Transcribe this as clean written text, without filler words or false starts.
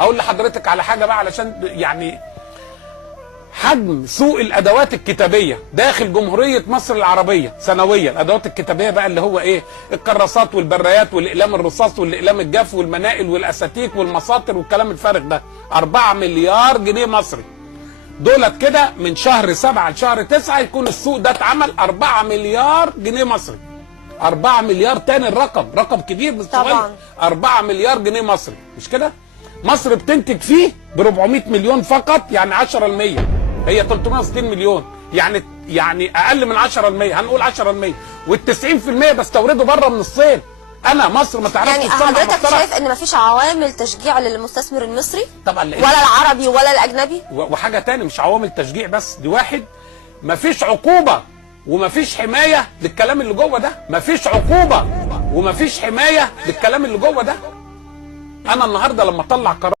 هقول لحضرتك على حاجه بقى علشان يعني حجم سوق الادوات الكتابيه داخل جمهوريه مصر العربيه سنويا. الادوات الكتابيه بقى اللي هو ايه؟ الكراسات والبرايات والاقلام الرصاص والاقلام الجاف والمنائل والاساتيك والمساطر والكلام الفارغ ده 4 مليار جنيه مصري. دولت كده من شهر 7 لشهر 9 يكون السوق ده اتعمل 4 مليار جنيه مصري. 4 مليار تاني الرقم، رقم كبير مش صغير. 4 مليار جنيه مصري، مش كده؟ مصر بتنتج فيه ب 400 مليون فقط، يعني 10%. هي 360 مليون، يعني اقل من 10%، هنقول 10%، وال90% بستورده بره من الصين. انا مصر ما تعرفش يعني حضرتك شايف ان مفيش عوامل تشجيع للمستثمر المصري؟ طبعا ولا العربي ولا الاجنبي؟ وحاجه تاني، مش عوامل تشجيع بس، دي واحد مفيش عقوبه ومفيش حمايه للكلام اللي جوه ده. مفيش عقوبه ومفيش حمايه للكلام اللي جوه ده. انا النهارده لما اطلع قرار